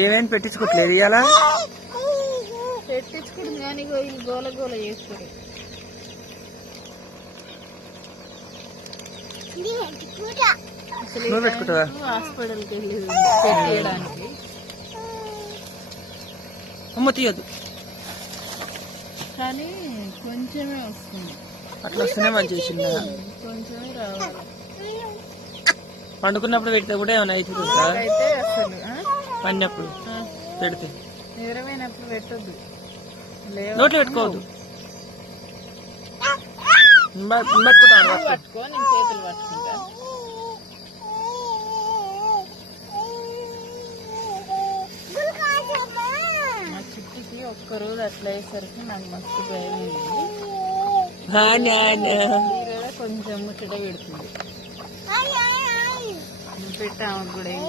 ఏమేమి పెట్టించుకోవట్లేదు ఇవాళ పెట్టించుకుంటుంది కానీ వీళ్ళు గోల గోల చేస్తారు. నువ్వు పెట్టుకుంటావా? హాస్పిటల్కి వెళ్ళి పెట్టేయడానికి అమ్మ తీయద్దు కానీ కొంచెమే వస్తుంది. అట్లా వస్తేనే మంచి చేసిందా? కొంచెమే రావాలి. పండుకున్నప్పుడు పెడితే కూడా ఏమైనా అవుతుందా? అయితే అసలు పండినప్పుడు పెడితే నిద్రపోయినప్పుడు పెట్టొద్దు, నోట్లో పెట్టుకోవద్దు. పట్టుకుంటాను పట్టుకో, నేను చేతులు పట్టుకుంటా. మా చిట్టికి ఒక్కరోజు అట్లా అయ్యేసరికి నాకు మస్తు భయం ఈరోజు కొంచెం ముచ్చట పెడుతుంది. పెట్టాము కూడా ఏం